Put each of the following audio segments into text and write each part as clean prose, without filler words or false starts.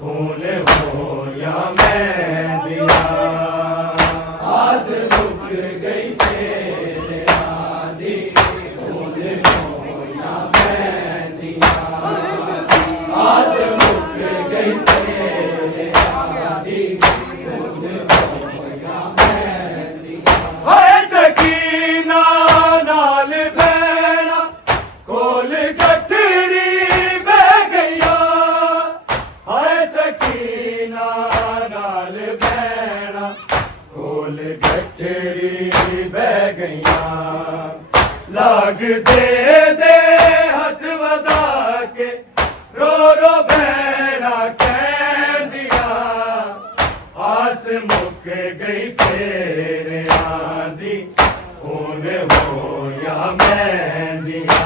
खून होया मेहंदियां आस मुक गई शेरियां दी खून होया मेहंदियां आस मुक गई शेरियां दी खून होया मेहंदियां हाय सकीना नाल भैना कोल गठड़ी बह गईया हाय सकीना नाल भैना कोल गठड़ी बह गईया लाग दे हथ वधा के रो रो भैना कहंदिया आस मुक गई शेरियां दी खून होया मेहंदियां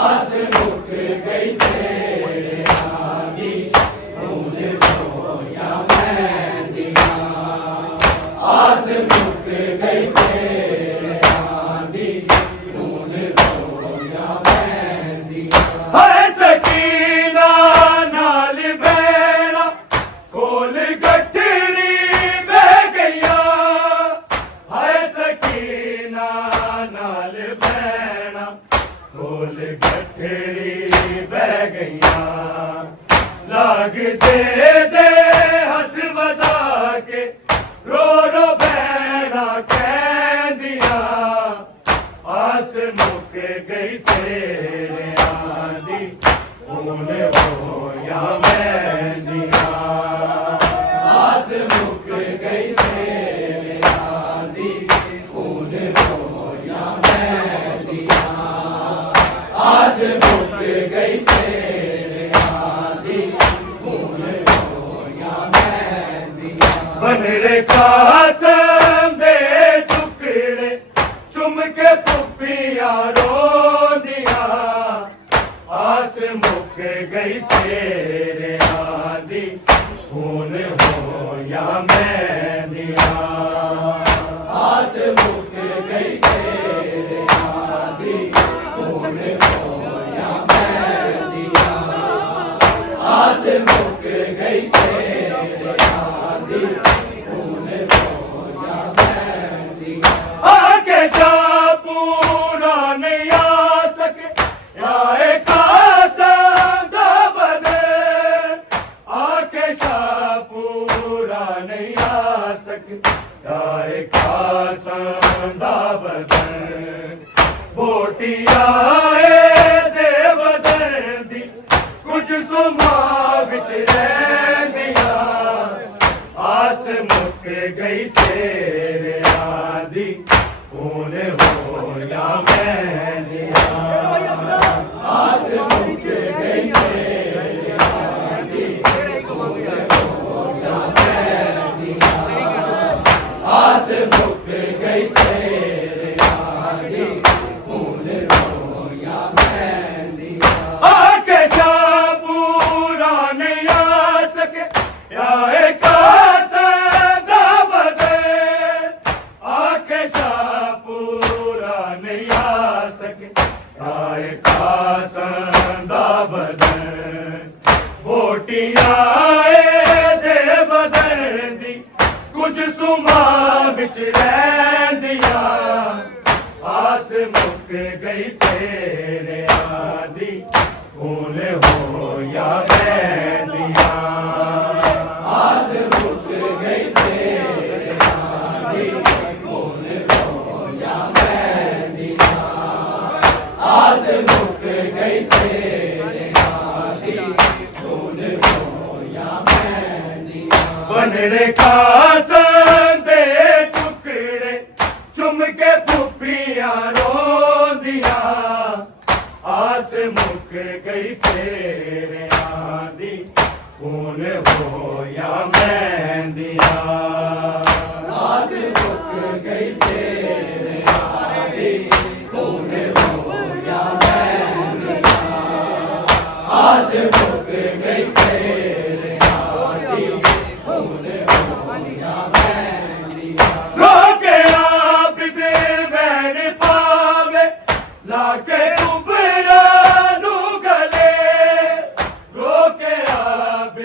आस मुक गई शेरियां दी खून होया मेहंदियां आस मुक गई शेरियां दी खून होया मेहंदियां हाय सकीना नाल भैना कोल गठड़ी बह गईया हाय सकीना नाल भैना कोल गठड़ी बह गईया लाग दे हथ वधा के रो रो भैना कहंदिया आस मुक गई शेरियां दी खून होया मेहंदियां आस मुक गई शेरियां दी खून होया मेहंदियां आस मुक गई शेरियां दी खून होया मेहंदियां बन रे कासम दे टुकड़े चुम के पुपिया रोंदिया आस मुक गई शेरियां दी खून होया मेहंदियां आस मुक गई शेरियां दी खून होया मेहंदियां आस मुक गई शेरियां दी खून होया मेहंदियां आके जा पूरा नहीं आ सके आए कासम दा बदन आके शाह पूरा नहीं आ सके आए कासम दा बदन बोटी आए दे बदन दी कुछ सुमा विच रहंदिया आस मुक गई शेरियां दी खून होया मेहंदियां आस मुक गई शेरियां दी खून होया मेहंदियां आस मुक गई शेरियां दी खून होया मेहंदियां आके शाह पूरा नहीं आ सके आए कासम दा बदन आके शाह पूरा नहीं आ सके आए कासम दा बदन बोटी आए दे बदन दी कुछ सुमा विच रहंदिया आस मुक गई शेरियां दी खून होया मेहंदियां आस मुक गई शेरियां दी खून होया मेहंदियां आस मुक गई शेरियां दी खून होया मेहंदियां बन रे कासम दे टुकड़े चुम के पुपिया रोंदिया आस मुक गई शेरियां दी खून होया मेहंदियां आस मुक गई शेरियां दी खून होया मेहंदियां आस मुक गई शेरियां दी खून होया मेहंदियां रोके आप दे बैन पावे लाके उबरा नू गले रोके आप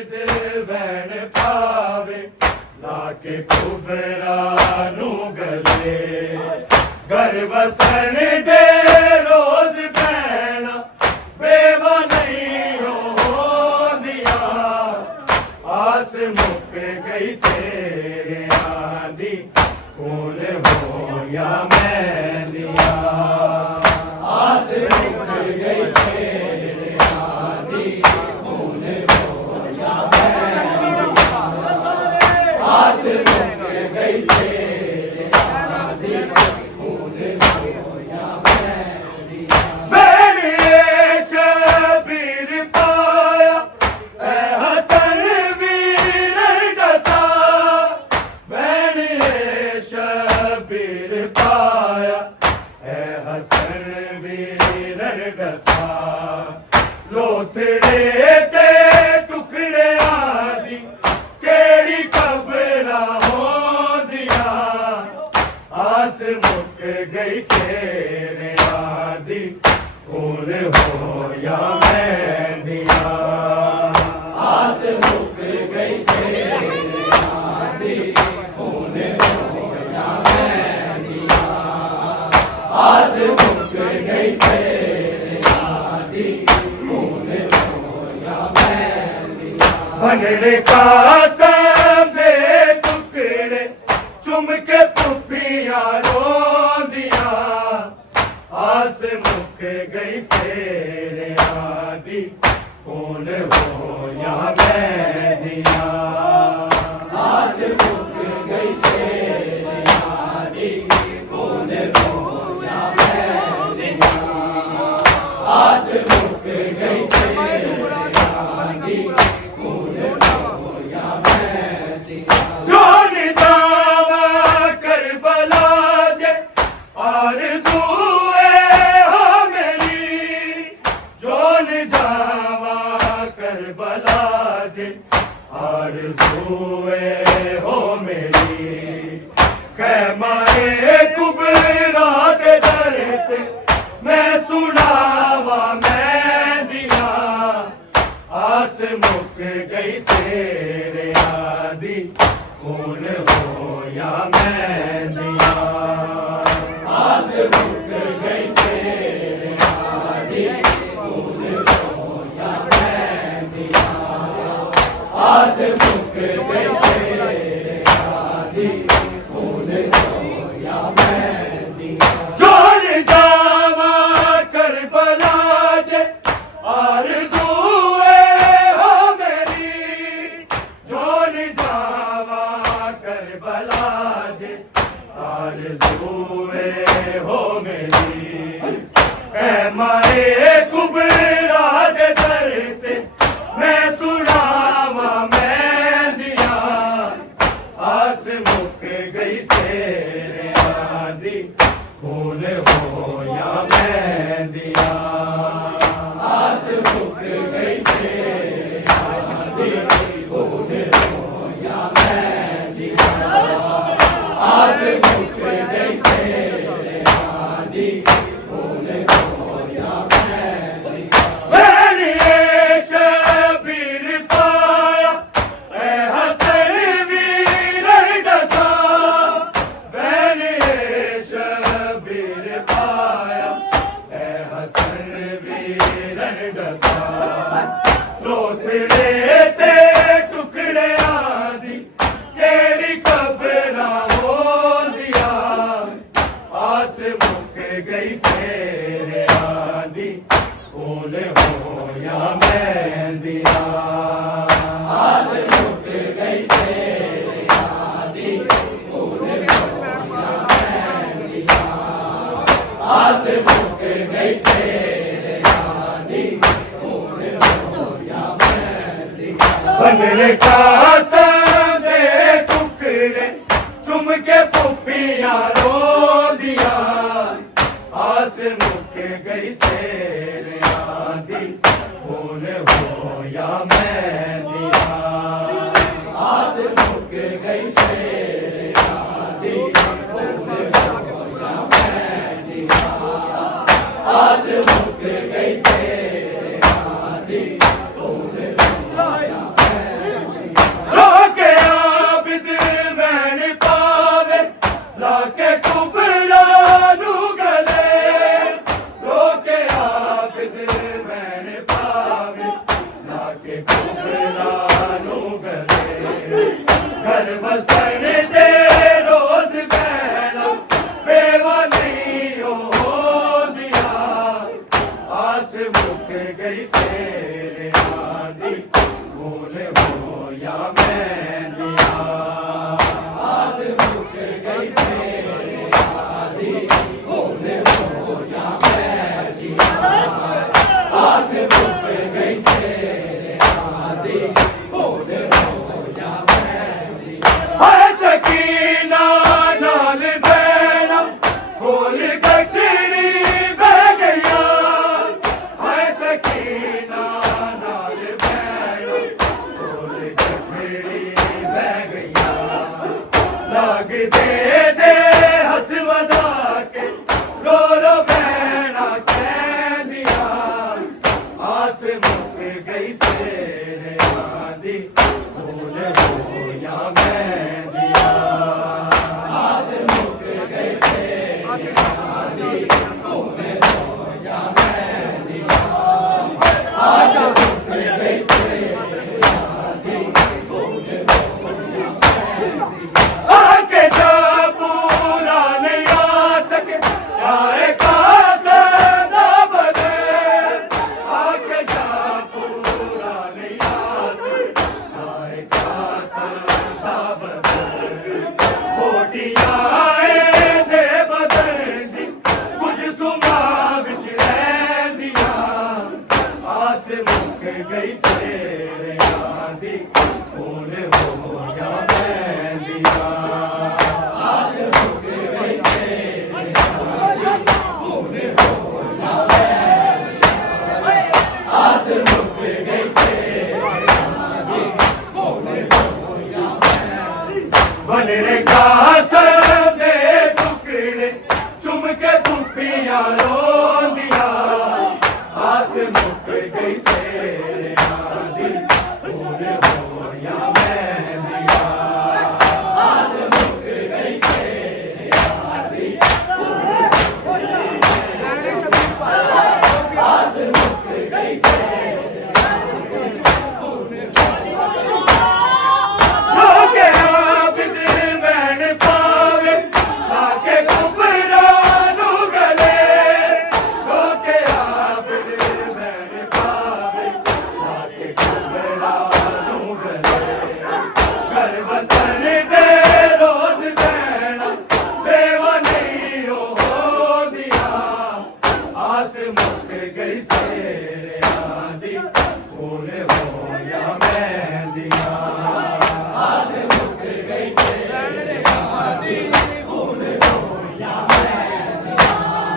दसा लोथड़े ते टुकड़े आदि केड़ी खबरा हो दिया आस मुक गई शेरे आदि खून हो या मेंदिया आस मुक गई शेरे आदि खून हो या मेंदिया आस मुक गई शेरे आदि खून हो या मेंदिया भंगड़े का दे टुकड़े चुम के पुपिया रो दिया आस मुक गई शेरे आदि कौन हो या मेंदिया आस मुक गई शेरे आदि खून हो या मेंदिया आस मुक गई शेरे आदि खून हो या मेंदिया जोन जावा करबला जे आरज़ूए हो मेरी जोन जावा करबला जे आरज़ूए हो मेरी कहमाए कुबरा के दर मैं सुनावा मैं दिया आस मुक गई शेरे आदि कौन हो या मेंदिया आस मुक गई शेरे आदि खून हो या मेंदिया आस मुक गई शेरे आदि खून हो या मेंदिया जोन जावा करबला जे आरज़ूए हो मेरी जोन जावा करबला जे आरज़ूए हो मेरी कहमाए कुबरा के दर मैं सुनावा मैं दिया आस मुक गई शेरे आदि खून हो या मेंदिया आस मुक गई शेरे आदि खून हो या मेंदिया आस मुक गई शेरे आदि खून हो या मेंदिया मैंने शबीर पाया ऐ हसन वीर दसा मैंने शबीर पाया ऐ हसन वीर दसा लोथड़े ते टुकड़े आदि केड़ी खबरा हो दिया आस मुक गई शेरे आदि कौन हो या मेंदिया आस मुक गई शेरे आदि खून हो या मेंदिया आस मुक गई शेरे आदि खून हो या मेंदिया भंगड़े का दे टुकड़े चुम के पुपिया रो दिया आस मुक गई शेरे आदि कौन हो या मेंदिया आस मुक गई शेरे आदि खून हो या मेंदिया आस मुक गई शेरे आदि खून हो या मेंदिया लाके आबिद मैन पावे लाके कुबरा नू गले लोके आबिद मैन पावे लाके कुबरा नू गले घर बसन दे रोज बहना बेवा नहीं हो दिया आस मुक गई शेरे आदि कौन हो या मेंदिया आस मुक गई शेरे आदि खून हो या मेंदिया आस मुक गई शेरे आदि खून हो या मेंदिया है सकीना नाल बहना खोल गठड़ी बह गया मुक गई सेहरियां दी भूल होया मेहंदियां आस मुक गई सेहरियां दी भूल होया मेहंदियां आस मुक गई सेहरियां दी भूल होया मेहंदियां आके जा पूरा नहीं आ सके आए कासदा बदे आके जा पूरा नहीं आ सके आए कासदा बदे मोटियां आए दे बदन दी कुछ सुमा विच रहंदियां आस मुक गई सेहरियां दी भूल होया मेहंदियां आस मुक गई सेहरियां दी भूल होया मेहंदियां आस मुक गई सेहरियां दी भूल होया मेहंदियां बनने कासर दे टुकड़े चुम के धुपियां रोंदियां आस मुक गई सेहरियां दी भूल होया मेहंदियां आस मुक गई सेहरियां दी आस मुक गई लोके आबिद बैण पावे लाके कुबरानू गले लोके आबिद बैण पावे लाके कुबरानू गले घर बसन दे रोज देना बेवा नहीं हो दिया आस मुक गई सेहरियां दी भूल होया मेहंदियां आस मुक गई सेहरियां दी भूल होया मेहंदियां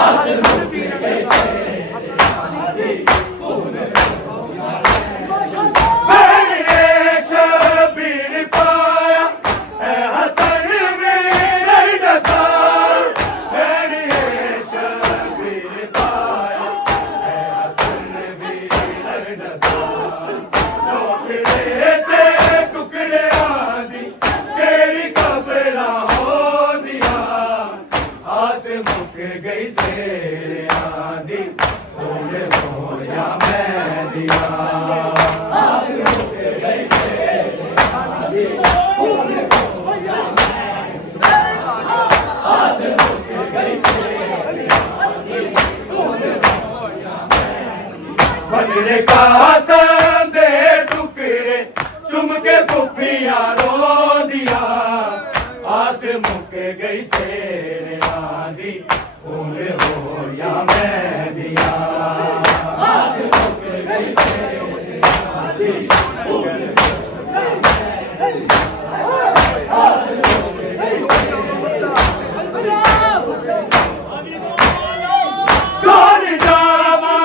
आस मुक गई सेहरियां दी भूल होया मेहंदियां मैंने शबीर पाया ऐ हसन मेरा दसा मैंने शबीर पाया ऐ हसन मेरा दसा टुकड़े ते टुकड़े आंदी तेरी कबरा हो दिया आस मुक गई सेहरियां दी भूल होया मेहंदियां आस मुक गई सेहरियां दी भूल होया मेहंदियां आस मुक गई सेहरियां दी भूल होया मेहंदियां बनने कासम दे टुकड़े चुम के पुपियां रोंदियां आस मुक गई सेहरियां दी भूल होया मेहंदियां आस मुक गई सेहरियां दी भूल होया मेहंदियां आस मुक गई कौन जावा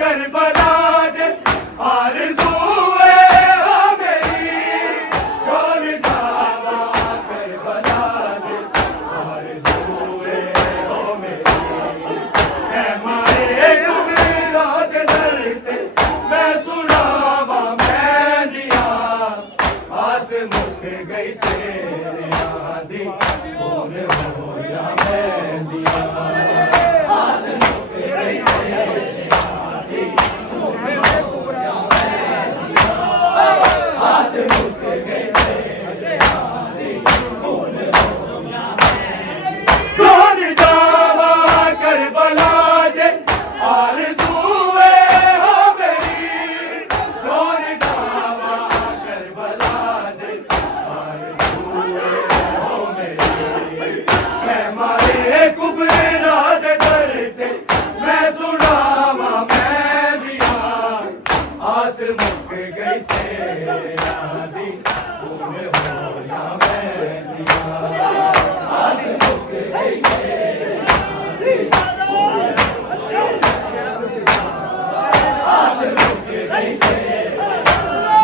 करबला दे आरज़ूए हो मेरी कौन जावा करबला दे आरज़ूए हो मेरी है मारे टुकड़ा दे दर्द मैं सुनावा मेहंदियां आस मुक गई सेहरियां दी भूल होया मेहंदियां आस मुक गई सेहरियां दी भूल होया मेहंदियां आस मुक गई सेहरियां दी भूल होया मेहंदियां कौन जावा करबला जे आरज़ूए हो मेरी कौन जावा करबला जे आरज़ूए हो मेरी मैं मारे कुबरा दे दर्द मैं सुनावा मेहंदियां आस मुक गई सेहरियां दी भूल होया मेहंदियां आस मुक गई सेहरियां दी भूल होया मेहंदियां आस मुक गई सेहरियां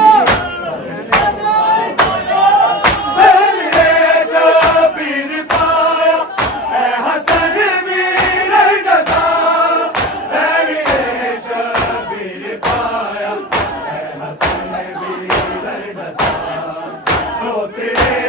मैंने शबीर पाया ऐ हसन मेरा दसा मैंने शबीर रोतड़े